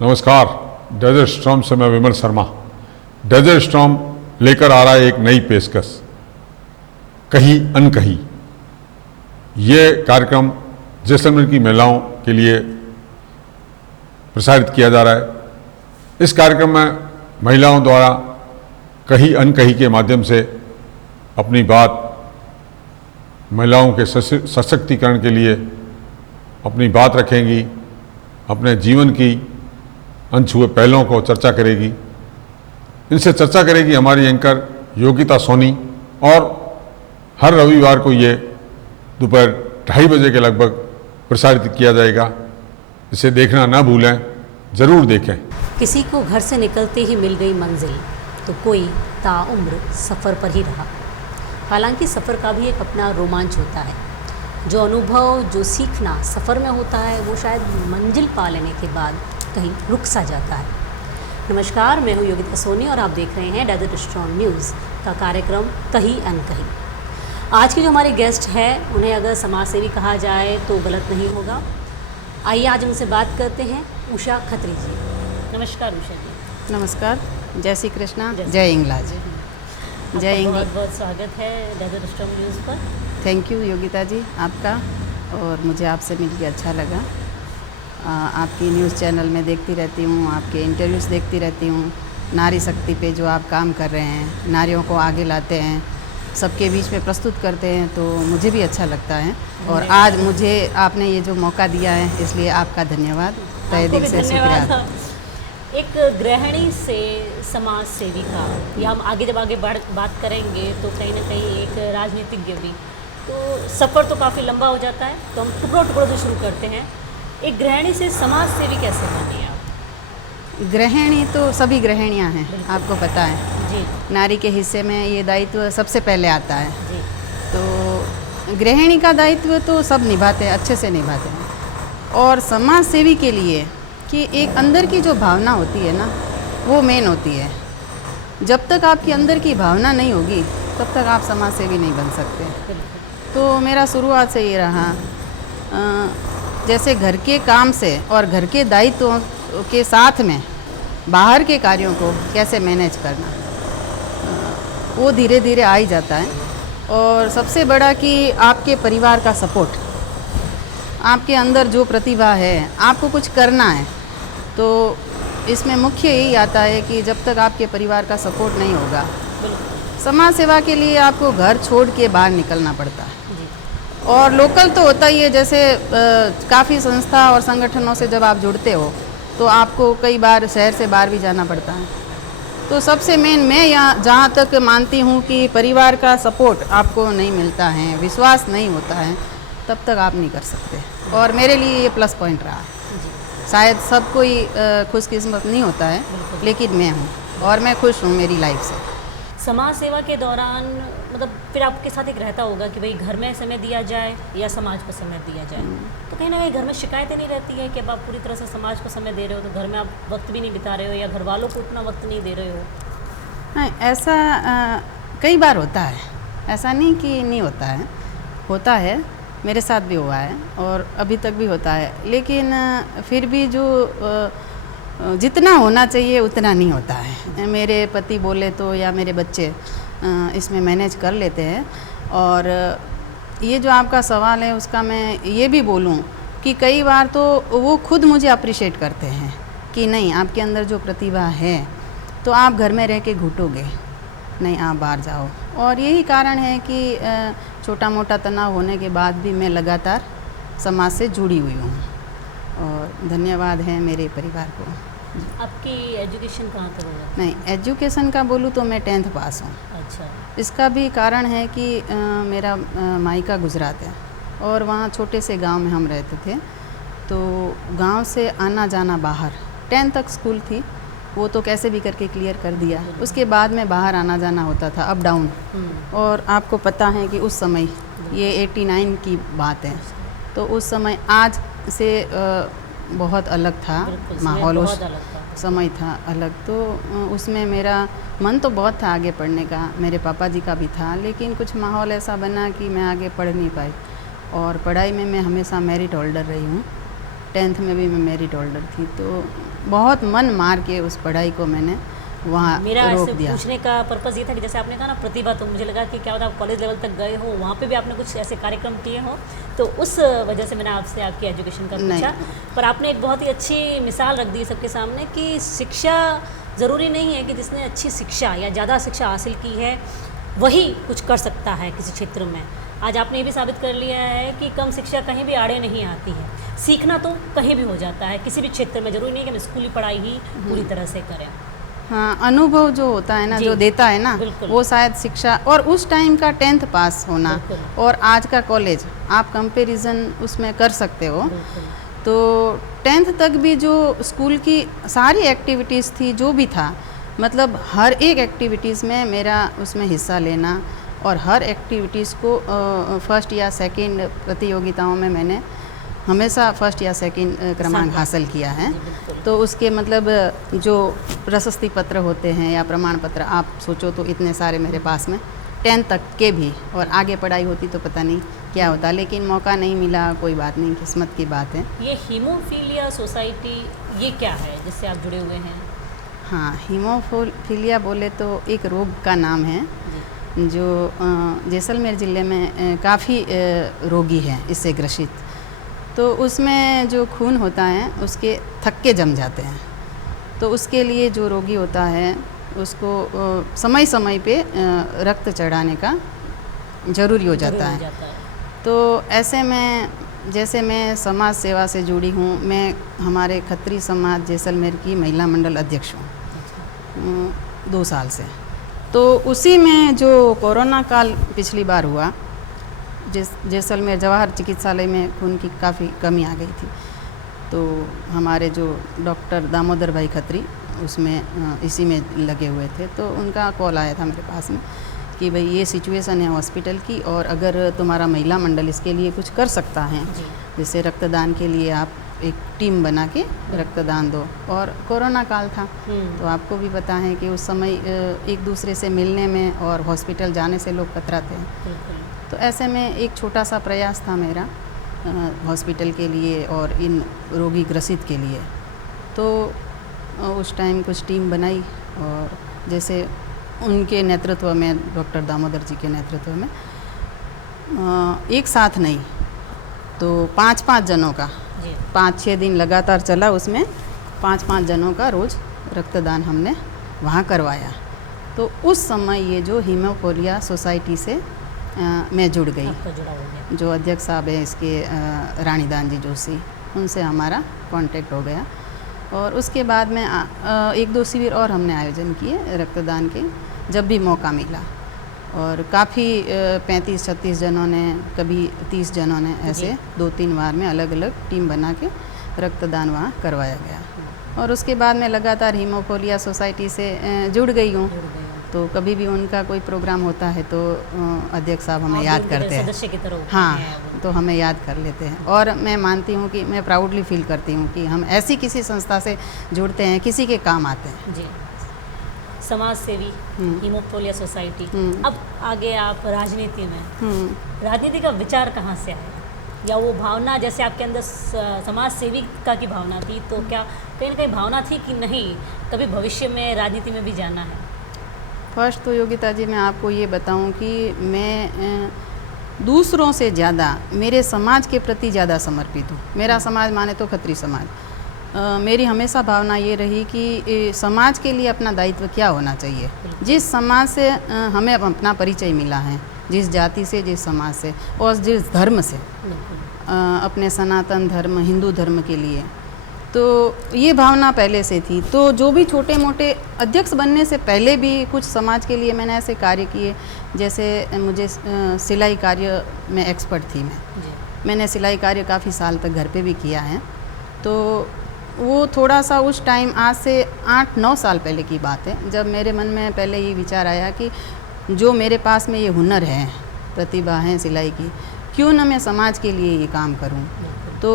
नमस्कार। Desert storm से मैं विमल शर्मा। डेजर्ट स्टॉर्म लेकर आ रहा है एक नई पेशकश, कहीं अनकहीं। ये कार्यक्रम जैसलमेर की महिलाओं के लिए प्रसारित किया जा रहा है। इस कार्यक्रम में महिलाओं द्वारा कहीं अनकहीं के माध्यम से अपनी बात महिलाओं के सशक्तिकरण के लिए अपनी बात रखेंगी, अपने जीवन की अनछुए पहलुओं को चर्चा करेगी। इनसे चर्चा करेगी हमारी एंकर योगिता सोनी, और हर रविवार को ये दोपहर 2:30 बजे के लगभग प्रसारित किया जाएगा। इसे देखना ना भूलें, ज़रूर देखें। किसी को घर से निकलते ही मिल गई मंजिल तो कोई ताउम्र सफ़र पर ही रहा। हालांकि सफ़र का भी एक अपना रोमांच होता है। जो अनुभव, जो सीखना सफ़र में होता है, वो शायद मंजिल पा लेने के बाद कहीं रुक सा जाता है। नमस्कार, मैं हूँ योगिता सोनी और आप देख रहे हैं डेजर्ट स्टॉर्म न्यूज़ का कार्यक्रम कहीं अनकहीं। आज के जो हमारे गेस्ट हैं, उन्हें अगर समाज सेवी कहा जाए तो गलत नहीं होगा। आइए आज उनसे बात करते हैं। उषा खत्री जी, नमस्कार। उषा जी नमस्कार। जय श्री कृष्णा, जय इंग्लाज। जय इंग्लाज। बहुत बहुत स्वागत है डेजर्ट स्टॉर्म न्यूज़ पर। थैंक यू योगिता जी आपका, और मुझे आपसे मिलकर अच्छा लगा। आपकी न्यूज़ चैनल में देखती रहती हूँ, आपके इंटरव्यूज़ देखती रहती हूँ। नारी शक्ति पे जो आप काम कर रहे हैं, नारियों को आगे लाते हैं, सबके बीच में प्रस्तुत करते हैं, तो मुझे भी अच्छा लगता है। और आज मुझे आपने ये जो मौका दिया है, इसलिए आपका धन्यवाद, तहे दिल से शुक्रिया। एक गृहिणी से समाज सेविका, या हम आगे जब बात करेंगे तो कहीं ना कहीं एक राजनीतिज्ञ भी, तो सफ़र तो काफ़ी लंबा हो जाता है। तो हम टुकड़ों से शुरू करते हैं। एक गृहिणी से समाज सेवी कैसे बनी आप? गृहिणी तो सभी गृहिणियाँ हैं, आपको पता है जी। नारी के हिस्से में ये दायित्व सबसे पहले आता है। जी। तो गृहिणी का दायित्व तो सब निभाते हैं, अच्छे से निभाते हैं। और समाज सेवी के लिए कि एक अंदर की जो भावना होती है ना, वो मेन होती है। जब तक आपके अंदर की भावना नहीं होगी, तब तक आप समाज सेवी नहीं बन सकते। तो मेरा शुरुआत से ये रहा, जैसे घर के काम से और घर के दायित्वों के साथ में बाहर के कार्यों को कैसे मैनेज करना, वो धीरे धीरे आ ही जाता है। और सबसे बड़ा कि आपके परिवार का सपोर्ट, आपके अंदर जो प्रतिभा है, आपको कुछ करना है, तो इसमें मुख्य यही आता है कि जब तक आपके परिवार का सपोर्ट नहीं होगा, समाज सेवा के लिए आपको घर छोड़ के बाहर निकलना पड़ता है। और लोकल तो होता ही है, जैसे काफ़ी संस्था और संगठनों से जब आप जुड़ते हो तो आपको कई बार शहर से बाहर भी जाना पड़ता है। तो सबसे मेन मैं यहाँ जहाँ तक मानती हूँ कि परिवार का सपोर्ट आपको नहीं मिलता है, विश्वास नहीं होता है, तब तक आप नहीं कर सकते। और मेरे लिए ये प्लस पॉइंट रहा। शायद सब कोई खुशकिस्मत नहीं होता है, लेकिन मैं हूँ और मैं खुश हूँ मेरी लाइफ से। समाज सेवा के दौरान मतलब फिर आपके साथ एक रहता होगा कि भाई घर में समय दिया जाए या समाज को समय दिया जाए, तो कहीं ना कहीं घर में शिकायतें नहीं रहती है कि अब आप पूरी तरह से समाज को समय दे रहे हो तो घर में आप वक्त भी नहीं बिता रहे हो, या घर वालों को उतना वक्त नहीं दे रहे हो? हाँ, ऐसा कई बार होता है, ऐसा नहीं कि नहीं होता है, होता है। मेरे साथ भी हुआ है और अभी तक भी होता है। लेकिन फिर भी जो जितना होना चाहिए उतना नहीं होता है। मेरे पति बोले तो, या मेरे बच्चे इसमें मैनेज कर लेते हैं। और ये जो आपका सवाल है, उसका मैं ये भी बोलूँ कि कई बार तो वो खुद मुझे अप्रिशिएट करते हैं कि नहीं, आपके अंदर जो प्रतिभा है तो आप घर में रह के घुटोगे नहीं, आप बाहर जाओ। और यही कारण है कि छोटा मोटा तनाव होने के बाद भी मैं लगातार समाज से जुड़ी हुई हूँ, और धन्यवाद है मेरे परिवार को। आपकी एजुकेशन कहाँ तक हुआ? नहीं, एजुकेशन का बोलूँ तो मैं 10th पास हूँ। अच्छा। इसका भी कारण है कि मेरा मायका गुजरात है, और वहाँ छोटे से गांव में हम रहते थे। तो गांव से आना जाना बाहर, 10th तक स्कूल थी, वो तो कैसे भी करके क्लियर कर दिया। उसके बाद में बाहर आना जाना होता था, अप डाउन। और आपको पता है कि उस समय, ये 89 की बात है, तो उस समय आज से बहुत अलग था माहौल, उस समय था अलग। तो उसमें मेरा मन तो बहुत था आगे पढ़ने का, मेरे पापा जी का भी था, लेकिन कुछ माहौल ऐसा बना कि मैं आगे पढ़ नहीं पाई। और पढ़ाई में मैं हमेशा मेरिट होल्डर रही हूँ, 10th में भी मैं मेरिट होल्डर थी। तो बहुत मन मार के उस पढ़ाई को मैंने वहाँ मेरा रोक ऐसे दिया। पूछने का पर्पज़ ये था कि जैसे आपने कहा ना प्रतिभा, तो मुझे लगा कि क्या होता आप कॉलेज लेवल तक गए हो, वहाँ पे भी आपने कुछ ऐसे कार्यक्रम किए हो, तो उस वजह से मैंने आपसे आपकी एजुकेशन का पूछा। पर आपने एक बहुत ही अच्छी मिसाल रख दी सबके सामने कि शिक्षा ज़रूरी नहीं है कि जिसने अच्छी शिक्षा या ज़्यादा शिक्षा हासिल की है वही कुछ कर सकता है किसी क्षेत्र में। आज आपने ये भी साबित कर लिया है कि कम शिक्षा कहीं भी आड़े नहीं आती है, सीखना तो कहीं भी हो जाता है किसी भी क्षेत्र में, ज़रूरी नहीं है कि हम स्कूली पढ़ाई ही पूरी तरह से करें। हाँ, अनुभव जो होता है ना, जी, जो देता है ना, बिल्कुल। वो शायद शिक्षा और उस टाइम का 10th पास होना बिल्कुल। और आज का कॉलेज आप कंपैरिजन उसमें कर सकते हो। बिल्कुल। तो 10th तक भी जो स्कूल की सारी एक्टिविटीज़ थी, जो भी था, मतलब हर एक एक्टिविटीज़ में मेरा उसमें हिस्सा लेना और हर एक्टिविटीज़ को फर्स्ट या सेकंड प्रतियोगिताओं में मैंने हमेशा फर्स्ट या सेकंड क्रमांक हासिल किया है। तो उसके मतलब जो प्रशस्ति पत्र होते हैं या प्रमाण पत्र, आप सोचो तो इतने सारे मेरे पास में 10th तक के भी, और आगे पढ़ाई होती तो पता नहीं क्या होता, लेकिन मौका नहीं मिला, कोई बात नहीं, किस्मत की बात है। ये हीमोफीलिया सोसाइटी ये क्या है जिससे आप जुड़े हुए हैं? हाँ, हीमोफीलिया बोले तो एक रोग का नाम है जो जैसलमेर ज़िले में काफ़ी रोगी हैं इससे ग्रसित। तो उसमें जो खून होता है उसके थक्के जम जाते हैं, तो उसके लिए जो रोगी होता है उसको समय समय पे रक्त चढ़ाने का ज़रूरी हो जाता है। तो ऐसे में जैसे मैं समाज सेवा से जुड़ी हूँ, मैं हमारे खत्री समाज जैसलमेर की महिला मंडल अध्यक्ष हूँ 2 साल से। तो उसी में जो कोरोना काल पिछली बार हुआ, जैसलमेर जवाहर चिकित्सालय में खून की काफ़ी कमी आ गई थी, तो हमारे जो डॉक्टर दामोदर भाई खत्री उसमें इसी में लगे हुए थे, तो उनका कॉल आया था मेरे पास में कि भाई ये सिचुएशन है हॉस्पिटल की, और अगर तुम्हारा महिला मंडल इसके लिए कुछ कर सकता है, जैसे रक्तदान के लिए आप एक टीम बना के रक्तदान दो। और कोरोना काल था, तो आपको भी पता है कि उस समय एक दूसरे से मिलने में और हॉस्पिटल जाने से लोग कतराते हैं। तो ऐसे में एक छोटा सा प्रयास था मेरा हॉस्पिटल के लिए और इन रोगी ग्रसित के लिए। तो उस टाइम कुछ टीम बनाई, और जैसे उनके नेतृत्व में, डॉक्टर दामोदर जी के नेतृत्व में, एक साथ नहीं तो 5-5 जनों का 5-6 दिन लगातार चला, उसमें 5-5 जनों का रोज़ रक्तदान हमने वहाँ करवाया। तो उस समय ये जो हीमोफीलिया सोसाइटी से मैं जुड़ गई। जो अध्यक्ष साहब हैं इसके रानीदान जी जोशी, उनसे हमारा कांटेक्ट हो गया, और उसके बाद में 1-2 शिविर और हमने आयोजन किए रक्तदान के जब भी मौका मिला, और काफ़ी 35-36 जनों ने, कभी 30 जनों ने, ऐसे 2-3 बार में अलग अलग टीम बना के रक्तदान वहाँ करवाया गया। और उसके बाद मैं लगातार हीमोफीलिया सोसाइटी से जुड़ गई हूँ। तो कभी भी उनका कोई प्रोग्राम होता है तो अध्यक्ष साहब हमें याद करते हैं, सदस्य की तरह। हाँ, तो हमें याद कर लेते हैं। और मैं मानती हूँ कि मैं प्राउडली फील करती हूँ कि हम ऐसी किसी संस्था से जुड़ते हैं, किसी के काम आते हैं। जी, समाज सेवी हीमोफीलिया सोसाइटी। अब आगे आप राजनीति में, राजनीति का विचार कहाँ से आया, या वो भावना, जैसे आपके अंदर समाज सेविका की भावना थी, तो क्या कहीं ना कहीं भावना थी कि नहीं कभी भविष्य में राजनीति में भी जाना है? फर्स्ट तो योगिता जी, मैं आपको ये बताऊं कि मैं दूसरों से ज़्यादा मेरे समाज के प्रति ज़्यादा समर्पित हूँ। मेरा समाज माने तो खत्री समाज। मेरी हमेशा भावना ये रही कि समाज के लिए अपना दायित्व क्या होना चाहिए। जिस समाज से हमें अपना परिचय मिला है, जिस जाति से, जिस समाज से और जिस धर्म से, अपने सनातन धर्म, हिंदू धर्म के लिए, तो ये भावना पहले से थी। तो जो भी छोटे मोटे अध्यक्ष बनने से पहले भी कुछ समाज के लिए मैंने ऐसे कार्य किए, जैसे मुझे सिलाई कार्य में एक्सपर्ट थी मैंने सिलाई कार्य काफ़ी साल तक घर पे भी किया है। तो वो थोड़ा सा उस टाइम, आज से 8-9 साल पहले की बात है, जब मेरे मन में पहले ये विचार आया कि जो मेरे पास में ये हुनर है, प्रतिभा है सिलाई की, क्यों ना मैं समाज के लिए ये काम करूं। तो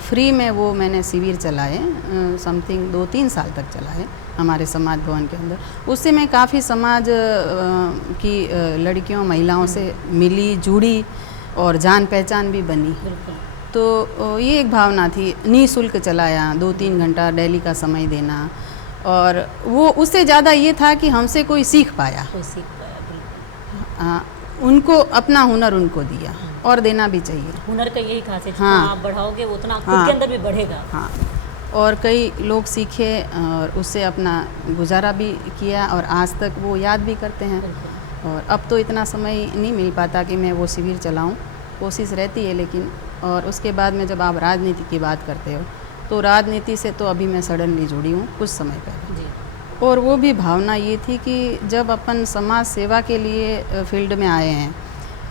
फ्री में वो मैंने शिविर चलाए, समथिंग 2-3 साल तक चलाए हमारे समाज भवन के अंदर। उससे मैं काफ़ी समाज की लड़कियों, महिलाओं से मिली, जुड़ी और जान पहचान भी बनी। तो ये एक भावना थी, निःशुल्क चलाया, 2-3 घंटा डेली का समय देना, और वो उससे ज़्यादा ये था कि हमसे कोई सीख पाया, कोई सीख पाया, बिल्कुल। उनको अपना हुनर उनको दिया, और देना भी चाहिए। हुनर का यही खासियत, जितना हाँ। आप बढ़ाओगे उतना खुद हाँ। के अंदर भी बढ़ेगा। हाँ, और कई लोग सीखे और उससे अपना गुजारा भी किया, और आज तक वो याद भी करते हैं। बिल्कुल। और अब तो इतना समय नहीं मिल पाता कि मैं वो शिविर चलाऊं, कोशिश रहती है लेकिन। और उसके बाद में जब आप राजनीति की बात करते हो, तो राजनीति से तो अभी मैं सडनली जुड़ी हूँ कुछ समय पहले, जी। और वो भी भावना ये थी कि जब अपन समाज सेवा के लिए फील्ड में आए हैं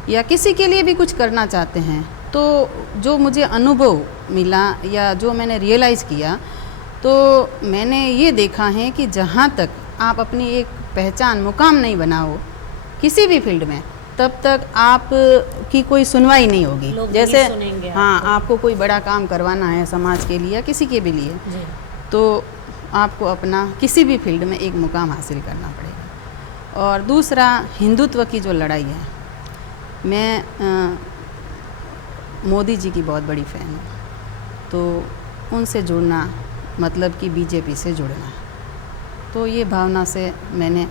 या किसी के लिए भी कुछ करना चाहते हैं, तो जो मुझे अनुभव मिला या जो मैंने रियलाइज़ किया, तो मैंने ये देखा है कि जहाँ तक आप अपनी एक पहचान मुकाम नहीं बनाओ किसी भी फील्ड में, तब तक आप की कोई सुनवाई नहीं होगी। लोग जैसे नहीं सुनेंगे हाँ, आपको। आपको कोई बड़ा काम करवाना है समाज के लिए या किसी के भी लिए, जी। तो आपको अपना किसी भी फील्ड में एक मुकाम हासिल करना पड़ेगा। और दूसरा, हिंदुत्व की जो लड़ाई है, मैं मोदी जी की बहुत बड़ी फ़ैन हूँ, तो उनसे जुड़ना मतलब कि बीजेपी से जुड़ना, तो ये भावना से मैंने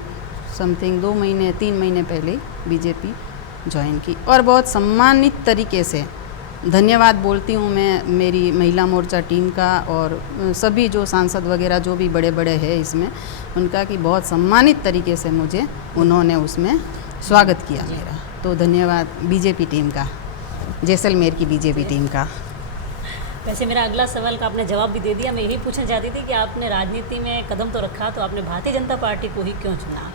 समथिंग 2 महीने 3 महीने पहले बीजेपी ज्वाइन की, और बहुत सम्मानित तरीके से धन्यवाद बोलती हूँ मैं मेरी महिला मोर्चा टीम का, और सभी जो सांसद वगैरह जो भी बड़े बड़े हैं इसमें, उनका कि बहुत सम्मानित तरीके से मुझे उन्होंने उसमें स्वागत किया मेरा। तो धन्यवाद बीजेपी टीम का, जैसलमेर की बीजेपी टीम का। वैसे मेरा अगला सवाल का आपने जवाब भी दे दिया। मैं यही पूछना चाहती थी कि आपने राजनीति में कदम तो रखा, तो आपने भारतीय जनता पार्टी को ही क्यों चुना?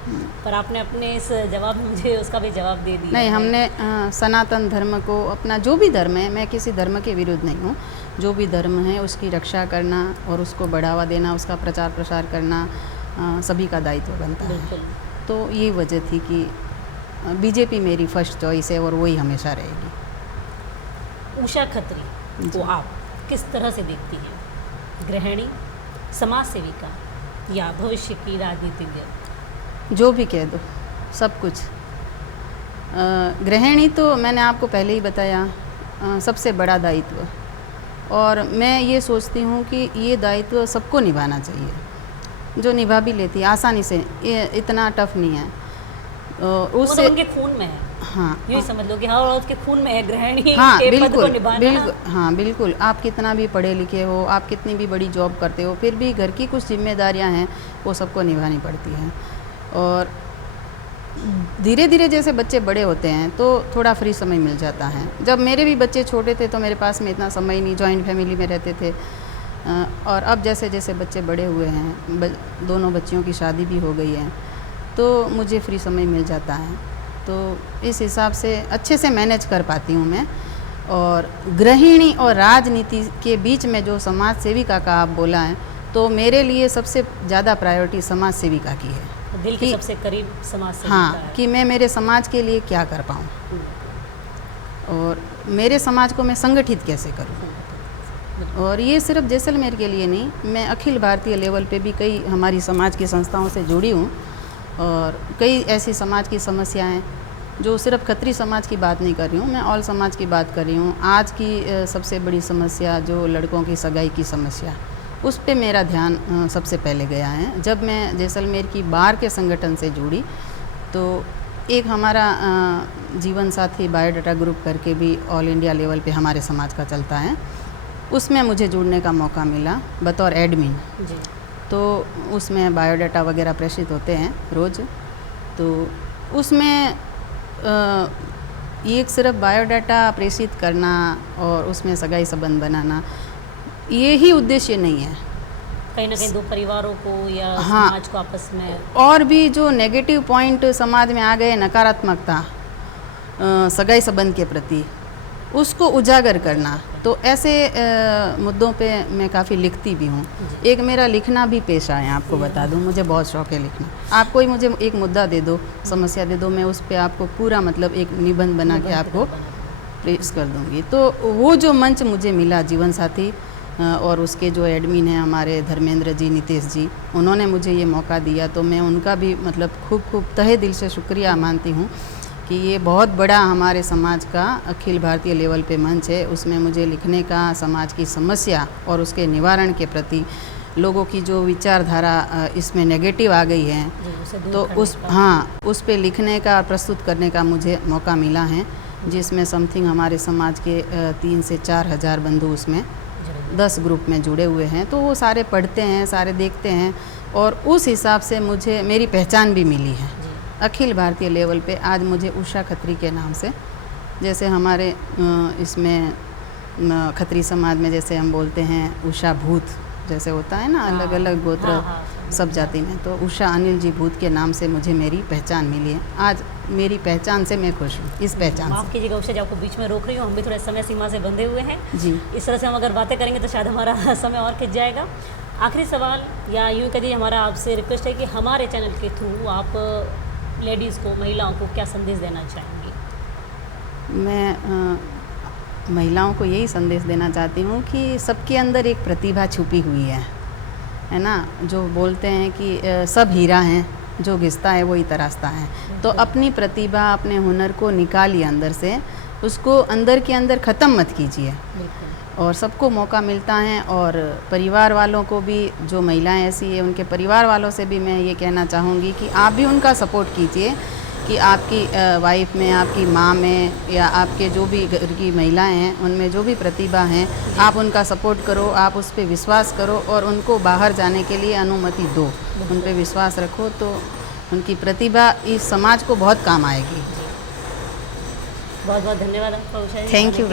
पर आपने अपने इस जवाब में मुझे उसका भी जवाब दे दिया। नहीं, हमने सनातन धर्म को, अपना जो भी धर्म है, मैं किसी धर्म के विरुद्ध नहीं हूँ, जो भी धर्म है उसकी रक्षा करना और उसको बढ़ावा देना, उसका प्रचार प्रसार करना सभी का दायित्व बनता है। बिल्कुल। तो ये वजह थी कि बीजेपी मेरी फर्स्ट चॉइस है और वही हमेशा रहेगी। उषा खत्री को आप किस तरह से देखती हैं? गृहिणी, समाज सेविका या भविष्य की राजनीतिज्ञ? जो भी कह दो, सब कुछ। गृहिणी तो मैंने आपको पहले ही बताया, सबसे बड़ा दायित्व, और मैं ये सोचती हूँ कि ये दायित्व सबको निभाना चाहिए, जो निभा भी लेती है आसानी से, ये इतना टफ नहीं है। उससे उनके खून में है। हाँ, यही समझ लो कि हर औरत के खून में है गृहिणी हाँ, के पद को बिल्कुल, निभाना। हाँ बिल्कुल। आप कितना भी पढ़े लिखे हो, आप कितनी भी बड़ी जॉब करते हो, फिर भी घर की कुछ जिम्मेदारियां हैं वो सबको निभानी पड़ती हैं। और धीरे धीरे जैसे बच्चे बड़े होते हैं तो थोड़ा फ्री समय मिल जाता है। जब मेरे भी बच्चे छोटे थे तो मेरे पास में इतना समय नहीं, जॉइंट फैमिली में रहते थे। और अब जैसे जैसे बच्चे बड़े हुए हैं, दोनों बच्चियों की शादी भी हो गई है, तो मुझे फ्री समय मिल जाता है। तो इस हिसाब से अच्छे से मैनेज कर पाती हूँ मैं। और गृहिणी और राजनीति के बीच में जो समाज सेविका का आप बोला है, तो मेरे लिए सबसे ज़्यादा प्रायोरिटी समाज सेविका की है। दिल के सबसे करीब समाज सेविका हाँ, है। कि मैं मेरे समाज के लिए क्या कर पाऊँ और मेरे समाज को मैं संगठित कैसे करूँ। और ये सिर्फ जैसलमेर के लिए नहीं, मैं अखिल भारतीय लेवल पे भी कई हमारी समाज की संस्थाओं से जुड़ी हूँ, और कई ऐसी समाज की समस्याएं, जो सिर्फ खत्री समाज की बात नहीं कर रही हूँ, मैं ऑल समाज की बात कर रही हूँ। आज की सबसे बड़ी समस्या जो लड़कों की सगाई की समस्या, उस पे मेरा ध्यान सबसे पहले गया है। जब मैं जैसलमेर की बार के संगठन से जुड़ी, तो एक हमारा जीवन साथी बायोडाटा ग्रुप करके भी ऑल इंडिया लेवल पे हमारे समाज का चलता है, उसमें मुझे जुड़ने का मौका मिला बतौर एडमिन। जी। तो उसमें बायोडाटा वगैरह प्रेषित होते हैं रोज़। तो उसमें ये सिर्फ बायोडाटा प्रेषित करना और उसमें सगाई संबंध बनाना, ये ही उद्देश्य नहीं है। कहीं ना कहीं दो परिवारों को या हाँ, समाज को आपस में, और भी जो नेगेटिव पॉइंट समाज में आ गए, नकारात्मकता सगाई संबंध के प्रति, उसको उजागर करना। तो ऐसे मुद्दों पे मैं काफ़ी लिखती भी हूँ। एक मेरा लिखना भी पेशा है, आपको बता दूँ, मुझे बहुत शौक है लिखना। आप कोई मुझे एक मुद्दा दे दो, समस्या दे दो, मैं उस पे आपको पूरा मतलब एक निबंध बना के आपको पेश कर दूँगी। तो वो जो मंच मुझे मिला जीवन साथी और उसके जो एडमिन हैं हमारे धर्मेंद्र जी, नितेश जी, उन्होंने मुझे ये मौका दिया, तो मैं उनका भी मतलब खूब खूब तहे दिल से शुक्रिया मानती हूँ कि ये बहुत बड़ा हमारे समाज का अखिल भारतीय लेवल पे मंच है। उसमें मुझे लिखने का समाज की समस्या और उसके निवारण के प्रति लोगों की जो विचारधारा इसमें नेगेटिव आ गई है, जी, उसे दूर तो करने का। हाँ, उस पे लिखने का प्रस्तुत करने का मुझे मौका मिला है, जिसमें समथिंग हमारे समाज के 3 से 4 हज़ार बंधु उसमें जरूर। 10 ग्रुप में जुड़े हुए हैं। तो वो सारे पढ़ते हैं, सारे देखते हैं, और उस हिसाब से मुझे मेरी पहचान भी मिली है जी, अखिल भारतीय लेवल पे। आज मुझे उषा खत्री के नाम से, जैसे हमारे इसमें खत्री समाज में जैसे हम बोलते हैं उषा भूत, जैसे होता है ना, अलग अलग गोत्र हाँ, सब जाति में, तो उषा अनिल जी भूत के नाम से मुझे मेरी पहचान मिली है। आज मेरी पहचान से मैं खुश हूँ, इस पहचान माफ़ कीजिएगा उषा जी, आपको बीच में रोक रही हूँ, हम भी थोड़ा समय सीमा से बंधे हुए हैं। से। जी, इस तरह से हम अगर बातें करेंगे तो शायद हमारा समय और खिंच जाएगा। आखिरी सवाल, या यूँ कहिए हमारा आपसे रिक्वेस्ट है कि हमारे चैनल के थ्रू आप लेडीज़ को, महिलाओं को क्या संदेश देना चाहेंगी? मैं महिलाओं को यही संदेश देना चाहती हूँ कि सबके अंदर एक प्रतिभा छुपी हुई है ना। जो बोलते हैं कि सब हीरा हैं, जो घिसता है वही तराशता है। तो अपनी प्रतिभा, अपने हुनर को निकालिए अंदर से, उसको अंदर के अंदर ख़त्म मत कीजिए। बिल्कुल। और सबको मौका मिलता है, और परिवार वालों को भी, जो महिलाएं ऐसी है उनके परिवार वालों से भी मैं ये कहना चाहूँगी कि आप भी उनका सपोर्ट कीजिए, कि आपकी वाइफ में, आपकी माँ में, या आपके जो भी घर की महिलाएं हैं उनमें जो भी प्रतिभा हैं, आप उनका सपोर्ट करो, आप उस पर विश्वास करो और उनको बाहर जाने के लिए अनुमति दो। उन पर विश्वास रखो तो उनकी प्रतिभा इस समाज को बहुत काम आएगी। बहुत बहुत धन्यवाद आपका उषा जी। Thank you.